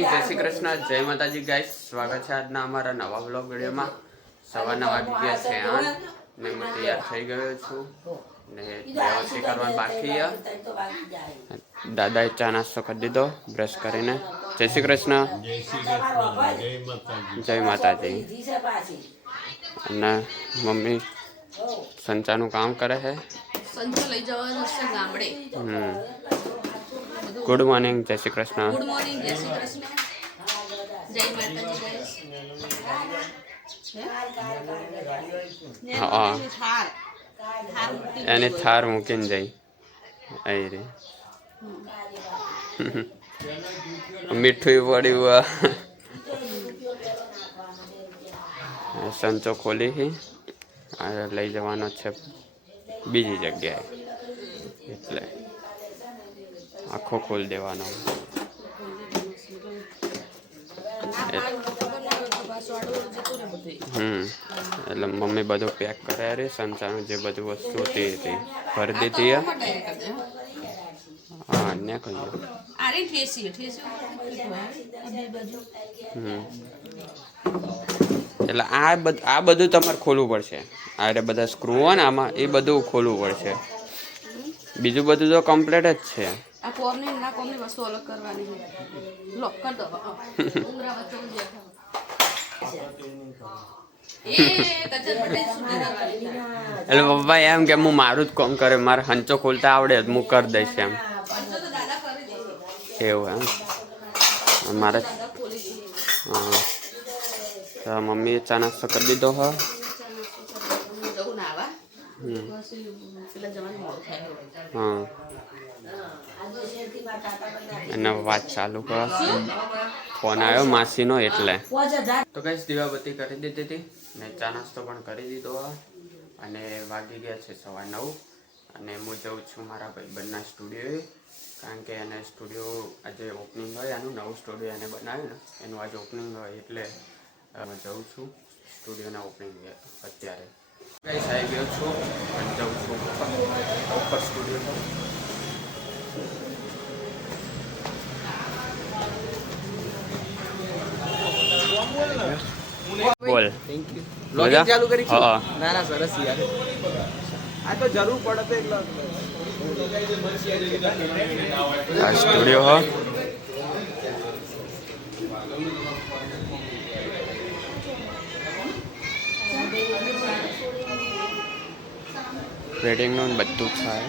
Morning, જય શ્રી કૃષ્ણ, જય માતાજી ગાઈસ. સ્વાગત છે આજના અમારા નવા બ્લોગ વિડીયોમાં. સવારના વાગી ગયા છે 8 ને હું તૈયાર થઈ ગયો છું ને વ્યવસ્થિત કરવાનું બાકી છે. દાદાએ ચા નાસ્તો કરી દીધો બ્રશ કરીને. જય શ્રી કૃષ્ણ, જય માતાજી. અને મમ્મી સંચાનું કામ કરે છે. સંચો લઈ જવાનો છે ગામડે. ગુડ મોર્નિંગ, જય શ્રી કૃષ્ણ. ગુડ મોર્નિંગ, જય શ્રી કૃષ્ણ, જય માતાજી ગાઈસ. હા, એને થાર મૂકીને જઈ આવી રે. મીઠું પડ્યું. સંચો ખોલી છે, લઈ જવાનો છે બીજી જગ્યાએ, એટલે આખો ખોલી દેવાનો. એટલે મમ્મી બધું પેક કરાય રે. સંચાનું જે બધું વસ્તુ હતી તે ભરી દીધી. હા, ને કહ્યું એટલે આ બધું તમારે ખોલવું પડશે. આ બધા સ્ક્રૂ હોય ને આમાં, એ બધું ખોલવું પડશે. બીજું બધું તો કમ્પ્લીટ જ છે. આ કોમની ના કોમની વસ્તુ અલગ કરવાની છે. લોક કર દો. એટલે પપ્પા એમ કે હું મારું જ કામ કરે, મારે હંચો ખોલતા આવડે હું કરી દઈશ એમ. એવું એમ મારે. હા, મમ્મીએ ચા નાસ્તો કરી દીધો. હા, હા, અને વાત ચાલુ કર. ફોન આવ્યો માસીનો એટલે. તો કઈ દીવાબત્તી કરી દીધી હતી ને ચા નાસ્તો પણ કરી દીધો. અને વાગી ગયા છે 9:15 અને હું જઉં છું મારા ભાઈબંધના સ્ટુડિયોએ, કારણ કે એને સ્ટુડિયો આજે ઓપનિંગ હોય, એનું નવું સ્ટુડિયો એને બનાવ્યું ને એનું આજે ઓપનિંગ હોય, એટલે હું જઉં છું સ્ટુડિયોના ઓપનિંગ અત્યારે. કઈ આવી ગયો છું અને જઉં છું ઉપર સ્ટુડિયો. બોલ. બ્લોગિંગ ચાલુ કરી છે? હા. ના ના, સરસ યાર. આ તો જરૂર પડે તો એકલો. આ સ્ટુડિયો હો. વેડિંગનું બધું થાય.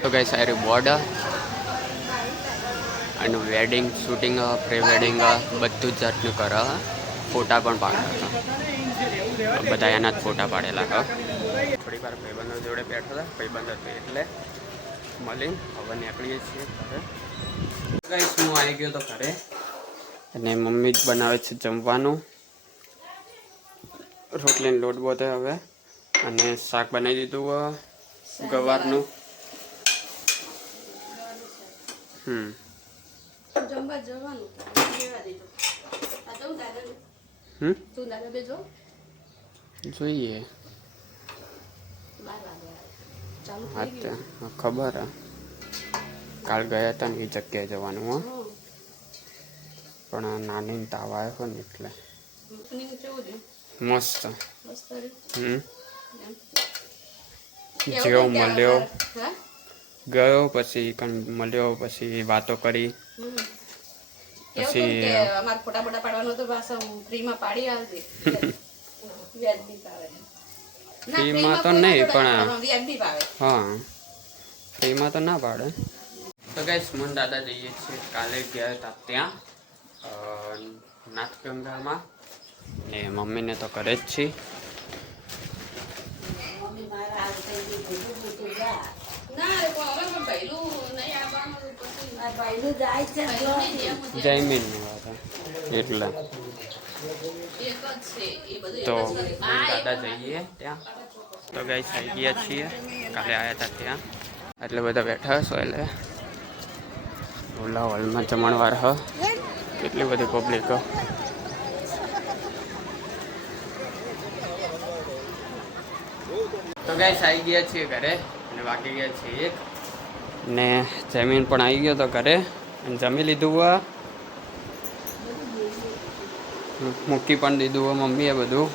તો કઈ સારી બોર્ડ અને વેડિંગ શૂટિંગ, પ્રી વેડિંગ બધું જ જાતનું કરે. ફોટા પણ પાડે. બધા એના જ ફોટા પાડેલા. થોડી વાર ભાઈબંધો જોડે બેઠા હતા, ભાઈબંધ હતો એટલે મળી. હવે નીકળીએ છીએ ઘરે. ગાઈસ, હું આવી ગયો તો ઘરે અને મમ્મી જ બનાવે છે જમવાનું. રોટલીનો લોટ બધો હવે, અને શાક બનાવી દીધું ગવારનું. જમવા જવાનું જોઈએ. ખબર કાલ ગયા હતા ને એ જગ્યાએ જવાનું. હા, પણ નાની તાવ આવ્યો ને એટલે મસ્ત. જેવો મળ્યો ગયો, પછી મળ્યો, પછી વાતો કરી, પછી અમારે ફોટા ફોટા પાડવાનો તો પાછો ફ્રીમાં પાડી આવશે. ફ્રીમાં તો નહીં, પણ હા, ફ્રીમાં તો ના પાડે. તો ગાઈસ, મન દાદા જઈએ છીએ. કાલે ગયા હતા ત્યાં નાથગંગામાં ને મમ્મીને તો કરે જ છે. જયમીનની વાત એટલે તો દાદા જઈએ ત્યાં. તો ગાઈસ આવી ગયા છીએ, કાલે આવ્યા હતા ત્યાં. એટલે બધા બેઠા હશો. એટલે ઓલા હોલમાં જમણવાર હ, કેટલી બધી પબ્લિક. તો ગાઈસ આવી ગયા છીએ ઘરે અને વાગી ગયા છીએ 1 ને જમીન પણ આવી ગયો તો ઘરે. અને જમી લીધું હોય મૂકી પણ દીધું હોય મમ્મીએ બધું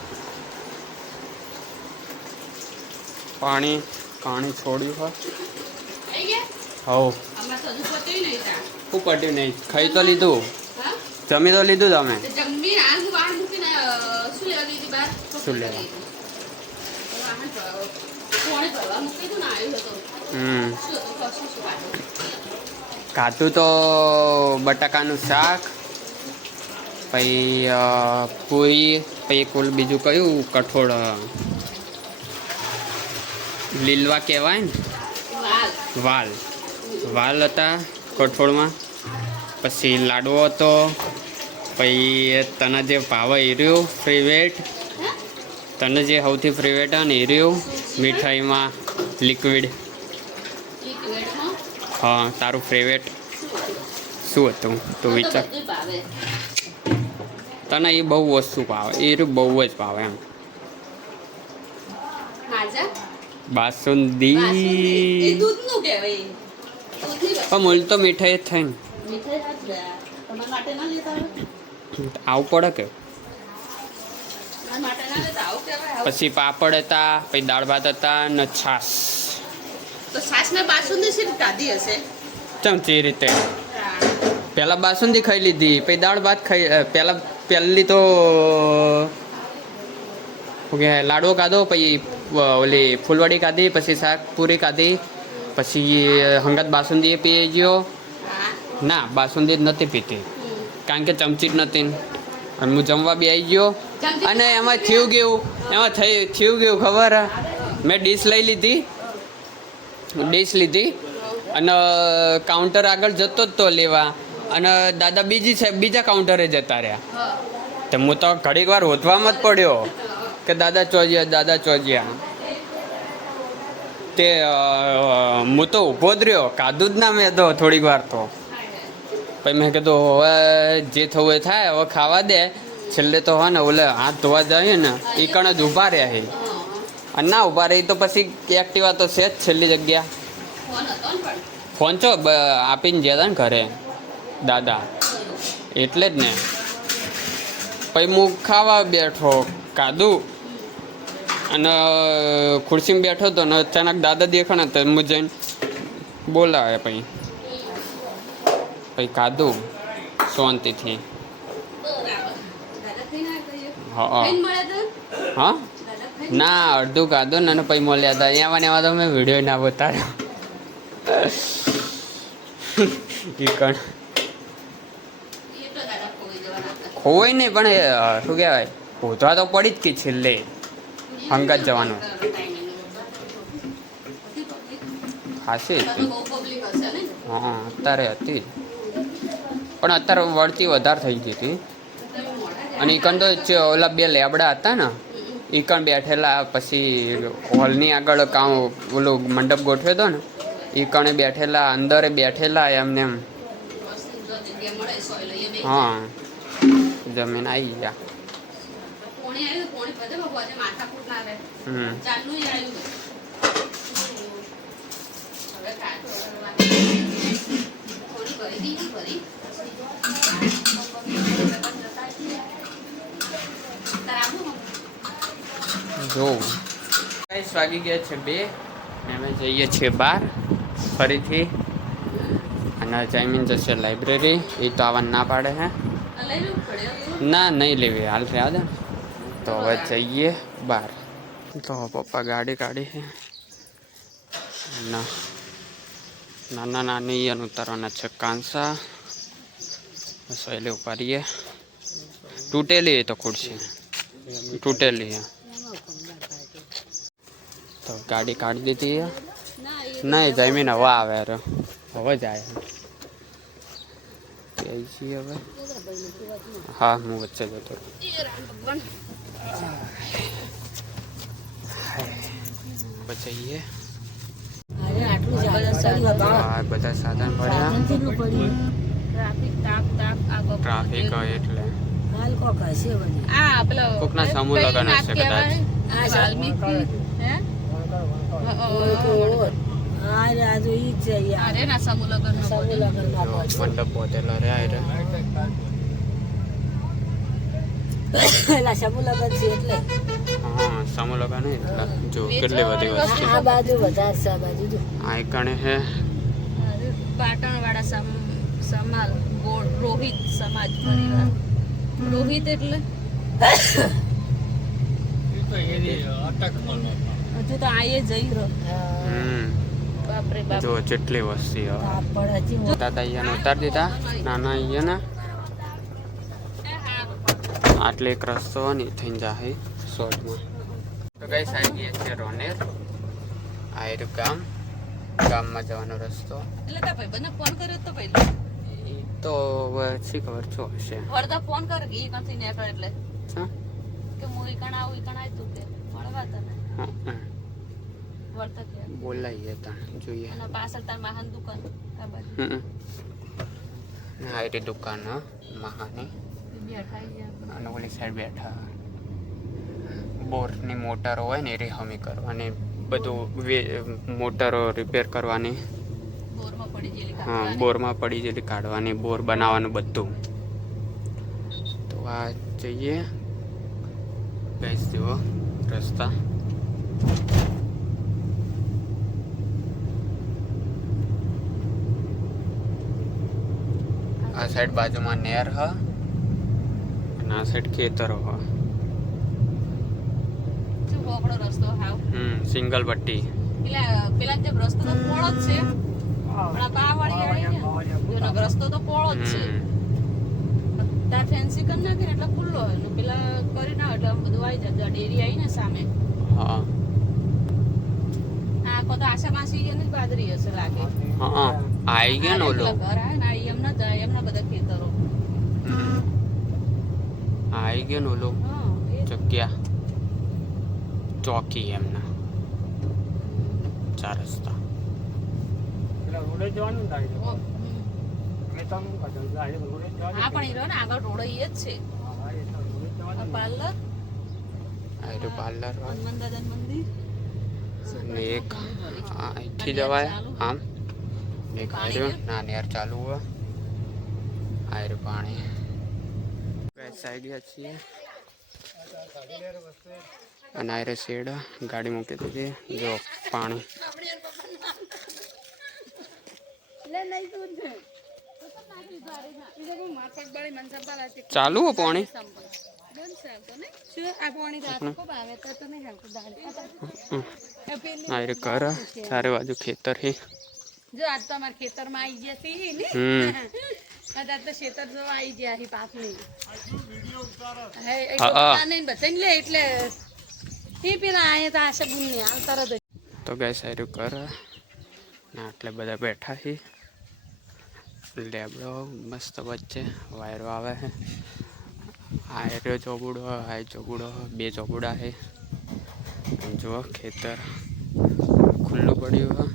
પાણી છોડ્યું હોય હવ શું પટ્યું નહીં ખાઈ તો લીધું જમી તો લીધું તમે શું લેવા ખાધું તો બટાકાનું શાક પછી પૂરી પછી કુલ બીજું કયું કઠોળ લીલવા કહેવાય ને વાલ હતા કઠોળમાં પછી લાડવો હતો પછી તને જે ભાવે હીર્યું ફેવરેટ તને જે સૌથી ફેવરેટ હોય ને હીર્યું મીઠાઈમાં લિક્વિડ હા તારું ફેવરેટ શું હતું તું વિચાર તને એ બહુ વસ્તુ ભાવે એ બહુ જ ભાવે એમ બાસુંદી મૂલ તો મીઠાઈ જ થાય ને આવું પડે કે પછી પાપડ હતા પછી દાળ ભાત હતા ને છાશ ચમચી રીતે પહેલાં બાસુંદી ખાઈ લીધી પછી દાળ ભાત ખાઈ પહેલી તો લાડવો ખાધો પછી ઓલી ફૂલવાડી ખાધી પછી શાક પૂરી ખાધી પછી હંગાત બાસુંદી પી ગયો ના બાસુંદી જ નથી પીતી કારણ કે ચમચી જ નથી અને હું જમવા બી આવી ગયો અને એમાં થયું ગયું ખબર મેં ડીશ લીધી અને કાઉન્ટર આગળ જતો જ તો લેવા અને દાદા બીજા કાઉન્ટરે જતા રહ્યા તો હું તો ઘડીક વાર હોતવામાં જ પડ્યો કે દાદા ચોજ્યા તે હું તો ઊભો જ રહ્યો કાધું જ ના મેં તો થોડીક વાર તો પછી મેં કીધું હવે જે થવું એ થાય હવે ખાવા દે છેલ્લે તો હોય ને ઓલે હાથ ધોવા જાય ને એ કણ જ ઊભા રહ્યા છે અને ના ઊભા રહી તો પછી એક્ટિવા તો છે જ છેલ્લી જગ્યા ફોન છો આપીને ગયા હતા ને ઘરે દાદા એટલે જ ને પછી હું ખાવા બેઠો કાધું અને ખુરશીમાં બેઠો હતો ને અચાનક દાદા દેખાણા તો હું જઈને બોલાવે પછી ખાધું શાંતિથી હા ના અડધું ખાધું ને પછી મળ્યા હતા એમાં તો મેં વિડીયો ના બતાવ્યો હોય નહીં પણ શું કહેવાય હોતવા તો પડી જ કે છેલ્લે હંગાત જવાનું ખાસી હતી હા અત્યારે હતી પણ અત્યારે વળતી વધારે થઈ ગઈ હતી અને ઈકણ તો ઓલા બે લેબડા હતા ને ઈકણ બેઠેલા પછી હોલની આગળ ઓલું મંડપ ગોઠવ્યો હતો ને ઈકણે બેઠેલા અંદરે બેઠેલા એમને એમ હા જમીન આવી ગયા જો વાગી ગયા છે 2 ને અમે જઈએ છીએ બહાર ફરીથી અને જમીન જશે લાઇબ્રેરી એ તો આવવા ના પાડે હે ના નહીં લેવી હાલ રહ્યા હતા તો હવે જઈએ બહાર તો પપ્પા ગાડી કાઢી છે નાના નાની અને ઉતારવાના છે કાંસા સહેલે ઉપાડીએ તૂટેલી તો ખુરશી તૂટેલી તો ગાડી કાઢી દીધી નહીં જમીન હવા આવે રે હવે જાય છીએ હવે હા હું વચ્ચે જતો બચાઈએ બધા સાધન પડ્યા ટ્રાફિક એટલે કોકના સમૂહ લગન હશે કદાચ અરે ના સમૂહ લગ્ન જો મંડપ બોતેલા રે આ રે હા સમૂહ લગન એટલે જો કેટલી બધી વસ્તુ આ કણે હે પાટણ વાળા સમાલ રોહિત સમાજ પરિવાર રોહિત એટલે હજુ તો આયે જઈ રહ્યો બાપરે બાપ જો જેટલી વસ્તી હવે દાદા અહીંયા ઉતાર દીધા નાના અહીંયા આટલે એક રસ્તો ને થઈને જાહે શોર્ટમાં તો કઈ સાઈડ ગયા છે રોનેર આ એ ગામમાં જવાનો રસ્તો એટલે તા ભાઈ બને ફોન કર્યો તો પહેલા એ તો હવે શી ખબર છો હશે વળતા ફોન કર કે ઈ કંથી નેટ એટલે હા કે હું ઈ કણ આવું ઈ કણ આયતું કે મળવા તને હા વળતા કે બોલાઈએ તા જોઈએ અને પાછળ તાર મહાન દુકાન આ બાજુ આ એ દુકાન મહાની બેઠા ગયા અને ઓલી સાઈડ બેઠા બોરની મોટરો હોય ને એ રિહામી કરવાની બધું મોટરો રિપેર કરવાની બોરમાં પડી ગયેલી હા બોરમાં પડી જેલી કાઢવાની બોર બનાવવાનું બધું તો આ જઈએ ગઈશ જુઓ રસ્તા આ સાઈડ બાજુમાં નેર હ અને આ સાઈડ ખેતરો હ શું બોકડો રસ્તો હાવ સિંગલ પટ્ટી પેલા જે રસ્તો તો પોળો જ છે પણ આ પાવાળી આડી ને એનો રસ્તો તો પોળો જ છે તાર ફેન્સી કર નાખે ને એટલે ખુલ્લો હોય ને પેલા કરી ના એટલે આમ બધું આવી જાય ડેરી આવી ને સામે હા આખો તો આશા માસી એની જ બાદરી હશે લાગે હા આઈ ગયા ને ઓલો ઘર આવે ને એમના જાય એમના બધા ખેતરો આઈ ગયો ને ઓલો હા એ જગ્યા ચોકી એમના ચાર રસ્તા હા પણ એ રહ્યો ને આગળ રોડ ઈ જ છે પાર્લર આ પાર્લર હનુમાન દાદાનું મંદિર અને એક અહીંથી જવાય આમ એક આર્યો ના નેર ચાલુ હોય આર્યું પાણી સાઈડ છીએ અને આરે શેડ ગાડી મૂકી દીધી જો પાણી ચાલુ હો પાણી આરે કર ચારે બાજુ ખેતર હે જો આજ તો અમારા ખેતરમાં આવી ગયા છીએ ને આજ તો ખેતર જો આવી ગયા હી પાકની બધાને લે એટલે એ પેલા આયા તો આશા બુન ને હાલ તરત તો ગાય સારું કર ને આટલે બધા બેઠા છે લેબડો મસ્ત વચ્ચે વાયરો આવે છે આયરો ચોબુડો આ ચોબુડો બે ચોબુડા છે જો ખેતર ખુલ્લું પડ્યું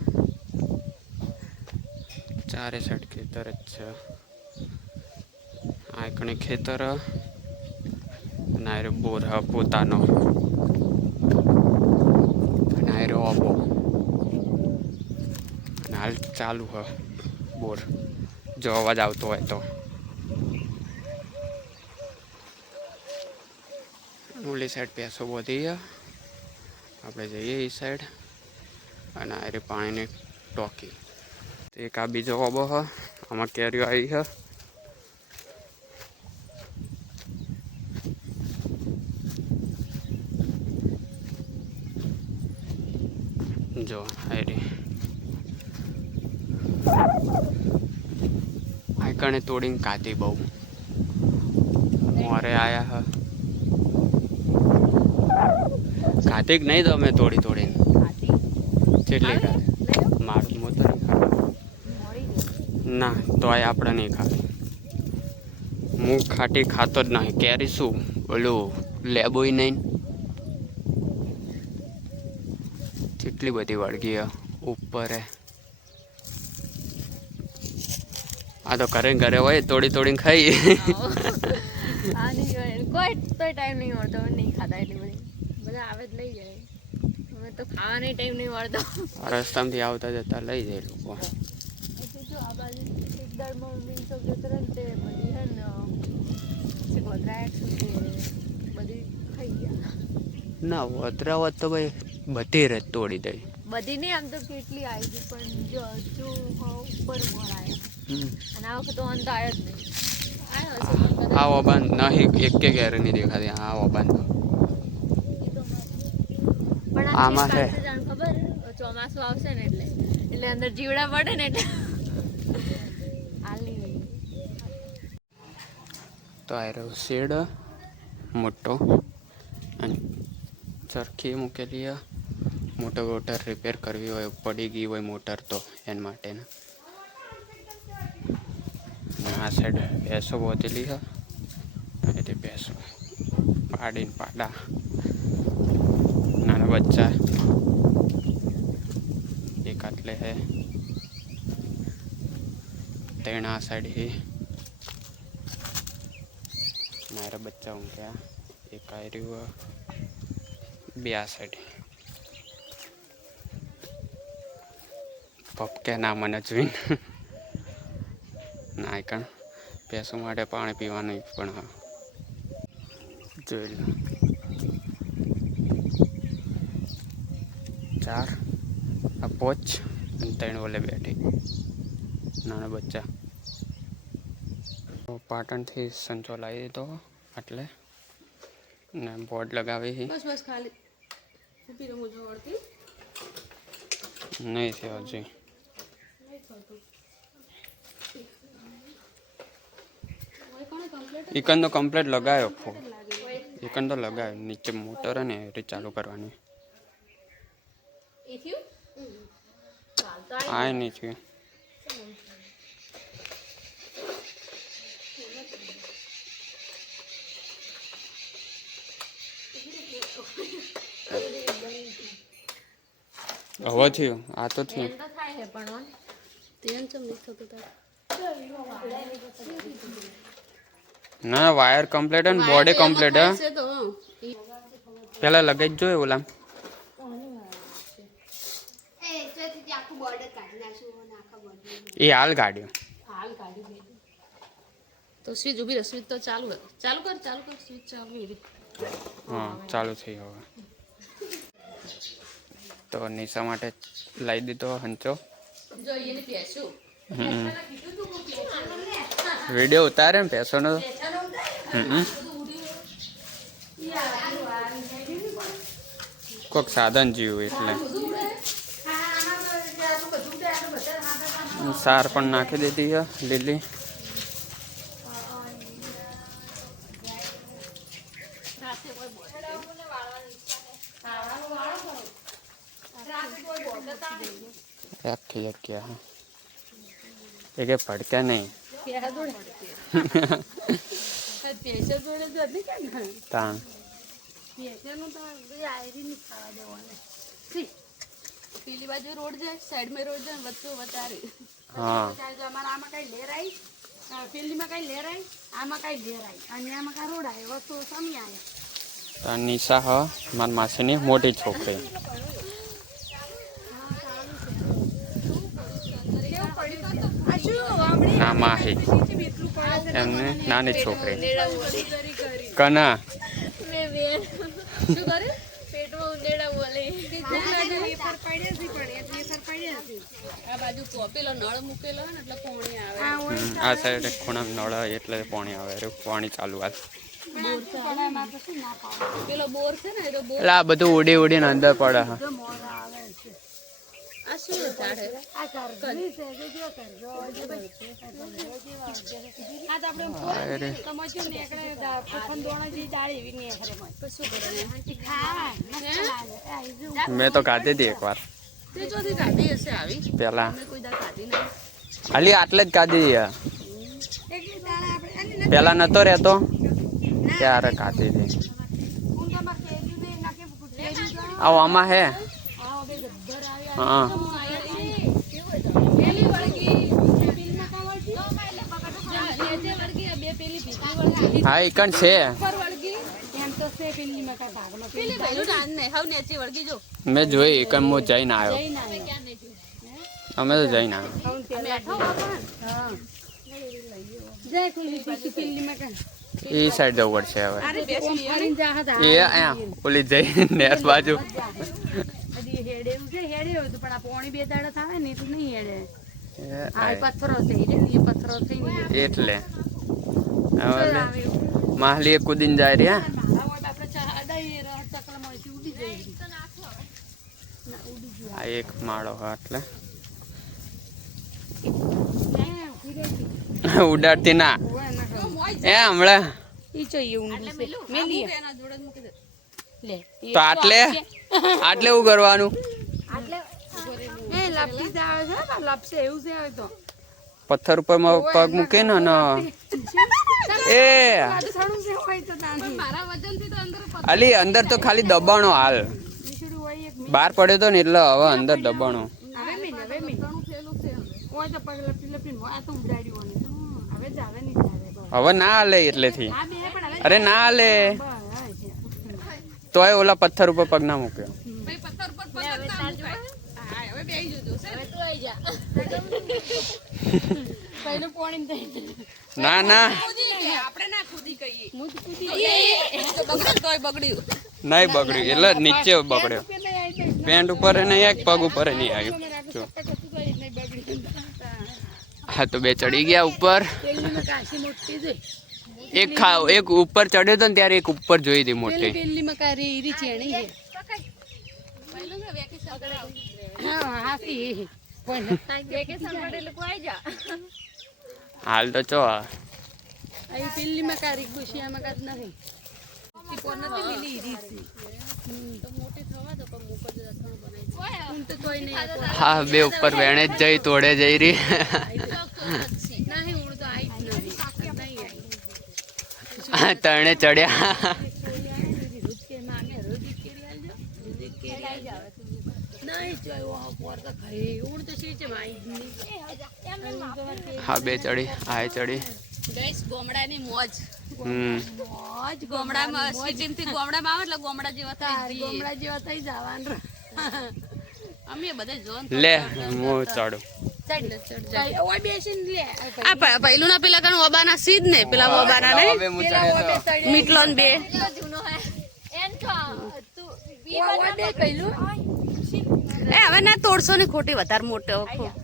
ચારે સાઈડ ખેતર જ છે આ કણે ખેતર નાયરો બોર પોતાનો નાયરો ઓબો હાલ ચાલુ હ બોર જો અવાજ આવતો હોય તો ઓલી સાઈડ પેસો બધી આપણે જઈએ એ સાઈડ અને આ રે પાણીની ટોકી એક આ બીજો ઓબો હ આમાં કેરીઓ આવી હ જો આયરી આ કણે તોડીને કાઢી બહુ મોરે આયા હ કાઢી જ નહીં તો અમે તોડીને કેટલી કાઢી મારું મોતર ના તો આ આપણે નહીં ખાતી હું ખાટી ખાતો જ નહીં કેરી શું ઓલું લેબોય નહીં કેટલી બધી વળગી ઉપર આ તો ઘરે હોય તોડીને ખાઈ કોઈ તો ટાઈમ નહીં મળતો નહીં ખાતા એટલી બધી બધા આવે જ લઈ જાય અમે તો ખાવાનો ટાઈમ નહીં મળતો. રસ્તામાંથી આવતા જતા લઈ જાય લોકો. જો આ બાજુ એકદમ મમ્મી તો જતરન તે બધી હે ને છે ગોદરાટ બધી ખાઈ ગયા. ના વતરાવત તો ભાઈ બધી રેત તોડી દઈ. બધી નહીં આમ તો કેટલી આવી ગઈ પણ જો હજુ ઉપર મોર આવ્યા અને આ વખતે તો અંત આવ્યો જ નહીં. આવ્યો હશે પણ કદાચ આ ઓબાન નહીં એક કે ઘેર નહીં દેખાતી. આ ઓબાન તો પણ આમાં હે. જાણ ખબર ચોમાસું આવશે ને એટલે અંદર જીવડા પડે ને એટલે આલી તો આ રહ્યો શેડ મોટો અને ચરખી મૂકેલી. મોટર વોટર રિપેર કરવી હોય, પડી ગઈ હોય મોટર તો એના માટેના. આ સાઈડ ભેંસો બોતેલી છે. એ ભેંસો પાડીને પાડા નાના બચ્ચા એક આટલે હે. ત્રણ આ સાઈડ હે. મારા બચ્ચા ઊંઘ્યા. એક આ રહ્યું, બે આ સાઈડ. પપકે ના મને જોઈને ના કણ ભેંસો માટે પાણી પીવાનું પણ હા જોઈ લો. 4 આ 5 અને 3 ઓલે બેઠી નાના બચ્ચા. પાટણથી સંચો લાવી દીધો એટલે ને બોર્ડ લગાવી છે. બસ ખાલી ઊભી રહું જોડતી નહીં થયો હજી. ઇકન તો કમ્પ્લીટ લગાવ્યો ફોન. ઇકન તો લગાવ્યો. નીચે મોટર ને એ ચાલુ કરવાની. આ નહીં થયું. હવે થયું. આ તો થયું. ના વાયર કમ્પ્લીટ હે ને બોડી કમ્પ્લીટ હે. પેલા લગાઈ જ જોઈએ ઓલા. એ હાલ કાઢ્યો. તો સ્વિચ ઊભી રહે. સ્વિચ તો ચાલુ હે. ચાલુ કર સ્વિચ ચાલુ હે. હા ચાલુ થઈ હવે. તો નિશા માટે લાવી દીધો હંચો. જો એને પેશું વિડીયો ઉતારે ને પેશોનો. કોઈક સાધન જીવું એટલે સાર પણ નાખી દીધી છે લીલી. આખી જગ્યા હા એ કે પડક્યા નહીં. તાણ પેલી બાજુ રોડ જાય, સાઈડ માં રોડ જાય, વચ્ચે વચારે. હા આમાં કઈ લેરાય, પેલીમાં કઈ લેરાય, આમાં કઈ લેરાય અને આમાં કઈ રોડ આવે. વસ્તુ સમી આવે. નિશા હ મારી માસીની મોટી છોકરી. ના માહી એમને નાની છોકરી. કના શું કરે? પેટમાં ઉંદેડા બોલે. આ બાજુ પેલો નળ મૂકેલો હોય ને એટલે પાણી આવે. આ સાઈડ ખૂણા નળ એટલે પાણી આવે. પાણી ચાલુ હાલ. પેલો બોર છે ને, એ તો બોર. એટલે આ બધું ઉડી ઉડીને અંદર પડે. હા આ શું ઝાડ હે? મેં તો ખાધી હતી એક વાર તે ચોથી ખાધી હશે આવી. પેલા. મેં કોઈ દા ખાધી નહીં. ખાલી આટલે જ ખાધી. પેલા નતો રહેતો ત્યારે ખાધી હતી. આવો આમાં હે. હા હા એકન છે. પેલી ભાઈનું નાન ને હાવ નેચી વળગી જો મેં જોઈ એકમ હું જઈને આવ્યો. અમે તો જઈને આવ્યો. એ સાઈડ જવું પડશે હવે. એ અહીંયા ઓલી જઈ નેર બાજુ. એટલે માહલી કુદીને જાય રહ્યા. આ એક માળો એટલે ઉડાડતી ના એ હમણાં તો આટલે એવું કરવાનું. પથ્થર ઉપર પગ મૂકે ને એ અલી અંદર તો ખાલી દબાણો હાલ બહાર પડ્યો તો ને એટલે હવે અંદર દબાણો. હવે ના હાલે એટલેથી. અરે ના હાલે તોય ઓલા પથ્થર ઉપર પગ ના મૂક્યો. ના ના નહીં બગડ્યું એટલે નીચે બગડ્યો. પેન્ટ ઉપર નહીં એક પગ ઉપર નહીં આવ્યું. હા તો બે ચડી ગયા ઉપર. એક ઉપર ચડ્યો હતો ને ત્યારે એક ઉપર જોઈ હતી મોટી. હાલ તો ચો હા બે ઉપર વેણે જ જઈ તોડે જઈ રહી. તરણે ચડ્યા. હા બે ચડી આ ચડી. ગોમડાની મોજ. મોજ ગોમડામાં સિટીમાંથી ગોમડામાં આવે એટલે ગોમડા જેવા થઈ જવાનું. અમે બધે જોન લે હું ચડું. પહેલું ના પેલા કણ ઓબાના સીધ ને પેલા ઓબાના ને મીટલોન બે એ હવે ના તોડશો ને ખોટી વધારે મોટો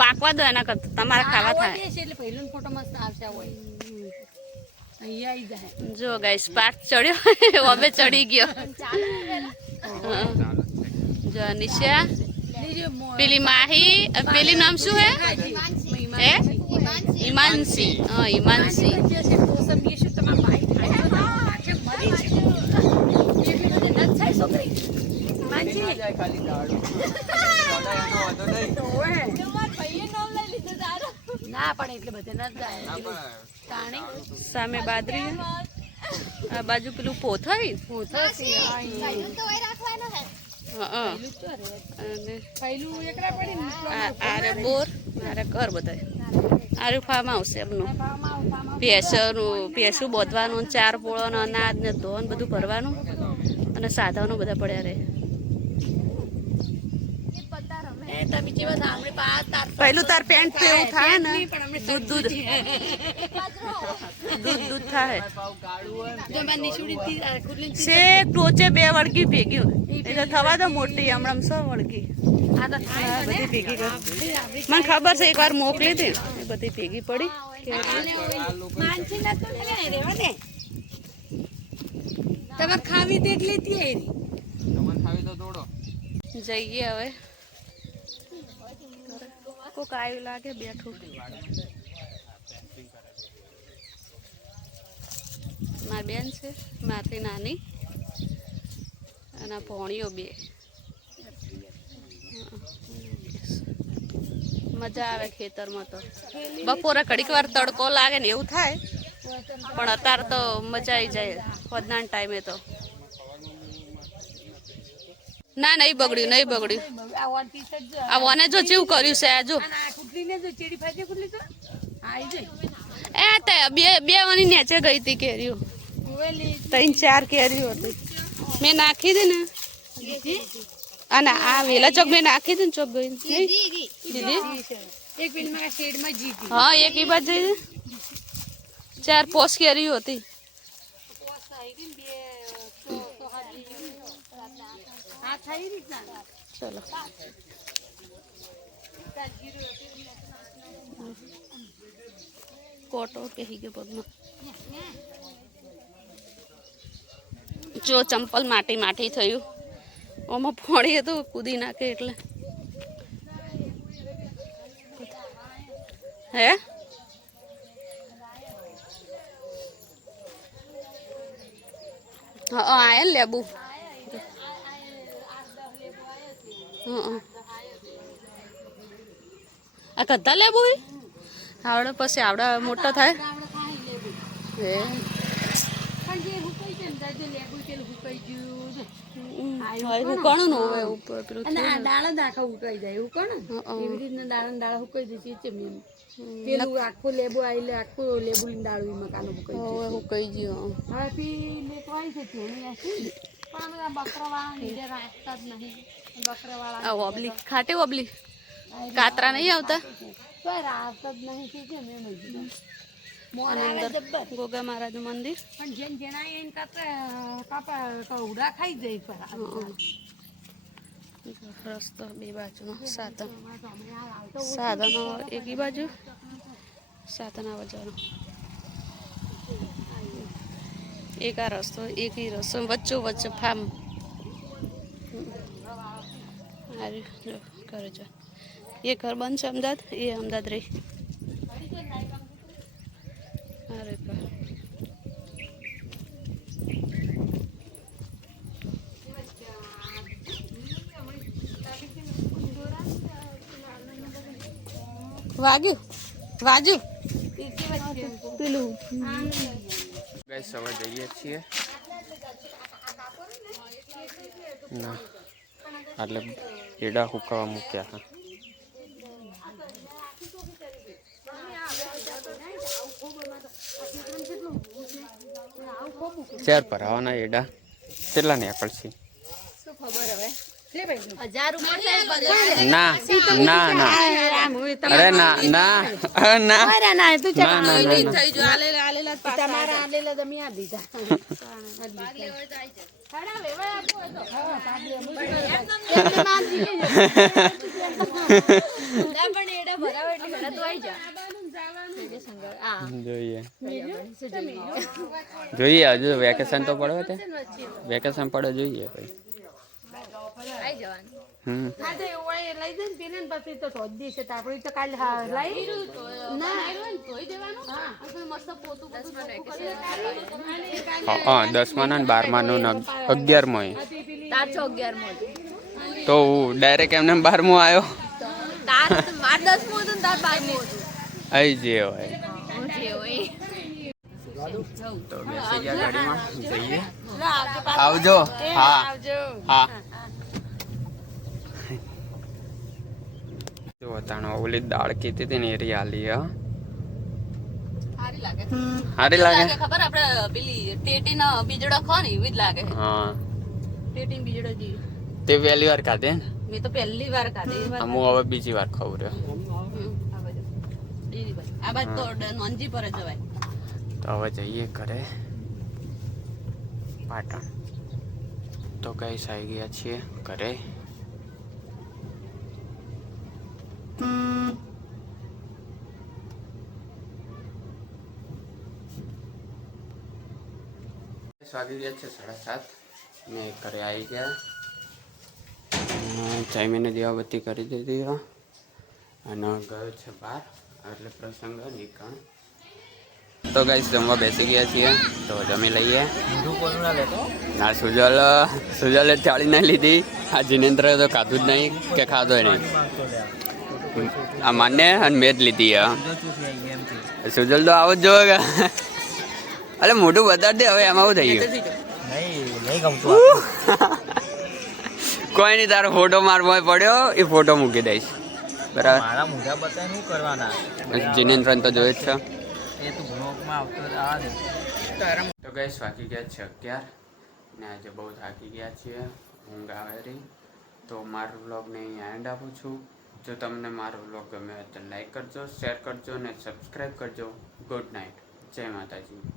પાકવા દો એના કરતા તમારા ખાવા થાય. જો ગાઈસ પાર્ક ચડ્યો હવે ચડી ગયો. જો નિશા પેલી માહી પેલી નામ શું હે ઈમાનસી. હા ઈમાનસી. સામે બાદરી આ બાજુ પેલું પોથાવી આરે બોર આરે ઘર બધા આરે ફાર્મ હાઉસ એમનું. ભેંસું બોધવાનું 4 પોળો અનાજ ને ધોન બધું ભરવાનું અને સાધનો બધા પડ્યા રહે. પહેલું તાર પેન્ટ તો એવું થાય ને દૂધ થાય. શેક ટોચે 2 વળગી ભેગી એટલે થવા દો મોટી હમણાં 100 વળગી બધી ભેગી કરી. મને ખબર છે એકવાર મોકલી હતી એ બધી ભેગી પડી. તમારે ખાવી તેટલી જઈએ હવે. કોક આવ્યું લાગે બેઠું. મારી બેન છે મારથી નાની અને ભોણીઓ 2. મજા આવે ખેતરમાં તો. બપોરે ઘડીક વાર તડકો લાગે ને એવું થાય પણ અત્યારે તો મજા આવી જાય ખોદના ટાઈમે તો. ના નહીં બગડ્યું નહીં બગડ્યું. આ વને જો જેવું કર્યું છે આ જો એ બે વની નેચે ગઈ હતી કેરીઓ 3-4 કેરીઓ હતી. મેં નાખી દે ને અને આ વેલા ચોક મેં નાખી દે ને ચોક ગઈ દીદી એક પેલી શેડમાં જીતી હા એક એ બાજુ જઈ 4-5 કેરી હતી આ થઈ રીતના ચલો કોટો કહી ગયો પગમાં જો ચંપલ માટી માટી થયું ઓમાં પાણી હતું કૂદી નાખે એટલે હે હા આયા લેબુ આ કદા લેબુ આવડે પછી આવડા મોટો થાય હે હુકાણું નું હવે ઉપર પેલું અને આ દાણા દાખા ઉકાઈ જાય એવું કોણ એવી રીતના દાણા હુકાઈ જશે ચેમી પેલું આખું લેબુ આile આખું લેબુ ની દાળું મકાનો હુકાઈ હવે હુકાઈ ગયો હવે પી લેકવાઈ છે થોડી આસી પણ આ બકરાવાળા નીચે રાખતા જ નહીં બકરાવાળા આ ઓબલી ખાટે ઓબલી કાતરા નહીં આવતા તો રાખતા જ નહીં કે છે મેં મજી અને અંદર ગોગા મહારાજ નું મંદિર પણ જેન જેના એને કાપા ઉડા ખાઈ જાય પર રસ્તો બે બાજુનો સાધનો એક બાજુ સાધન આવવા જવાનો એક આ રસ્તો એક ઈ રસ્તો વચ્ચો વચ્ચે ફાર્મ કરે છે એ ઘર બંધ છે અમદાવાદ એ અમદાવાદ રહી અરે વાગ્યું વાજુ પેલું ગાઈસ હવે જઈએ છીએ ના એટલે એડા હુકાવા મૂક્યા હા ચાર પર આવવાના એડા કેટલા ને આકળશી ના ના ના અરે ના ના ના તમારા આલેલા તમે આ દીધા જોઈએ જોઈએ હજુ વેકેશન તો પડે તે વેકેશન પડે જોઈએ ભાઈ હા 10મા ને 12માનું ને 11મો તો ડાયરેક્ટ એમને 12મો આવ્યો આઈ જે હોય તો બેસી ગયા ગાડીમાં જઈએ આવજો હા હા જો તાણો ઓલી દાળ કીધી હતી ને એ આલી હા સારી લાગે ખબર આપણે પેલી ટેટી નો બીજડો ખો ને એવી જ લાગે હા ટેટી બીજડો જી તે પહેલી વાર ખાધે ને મેં તો પહેલી વાર ખાધી હું હવે બીજી વાર ખાવું રહ્યો આ બાદ તો નોંજી પર જવાય તો હવે જઈએ ઘરે પાટણ તો કઈ આવી ગયા છીએ ઘરે વાગી ગયા છે 7:30 મેં ઘરે આવી ગયા ચાઈમીને દીવાબત્તી કરી દીધી અને ગયો છે બહાર એટલે પ્રસંગ નીકળ તો ગાઈસ જમવા બેસી ગયા છીએ તો જમી લઈએ ના સુજલે થાળી નહીં લીધી આ જીનેન્દ્ર તો ખાધું જ નહીં કે ખાધો નહીં આ માન્ય અને મેં જ લીધી સુજલ તો આવું જ જોવે અરે મોઢું બતાડ દે હવે એમાં આવું થઈ ગયું કોઈ નહીં તારો ફોટો મારવો પડ્યો એ ફોટો મૂકી દઈશ બરાબર જીનેન્દ્ર તો જોઈ જ છે તો ગાઈસ વાગી ગયા છે 11 ને આજે બહુ થાકી ગયા છીએ, ઊંઘ આવે રહી. તો મારો વ્લોગને અહીંયા એન્ડ આપું છું. જો તમને મારો વ્લોગ ગમે તો લાઈક કરજો, શેર કરજો ને સબસ્ક્રાઈબ કરજો. ગુડ નાઇટ, જય માતાજી.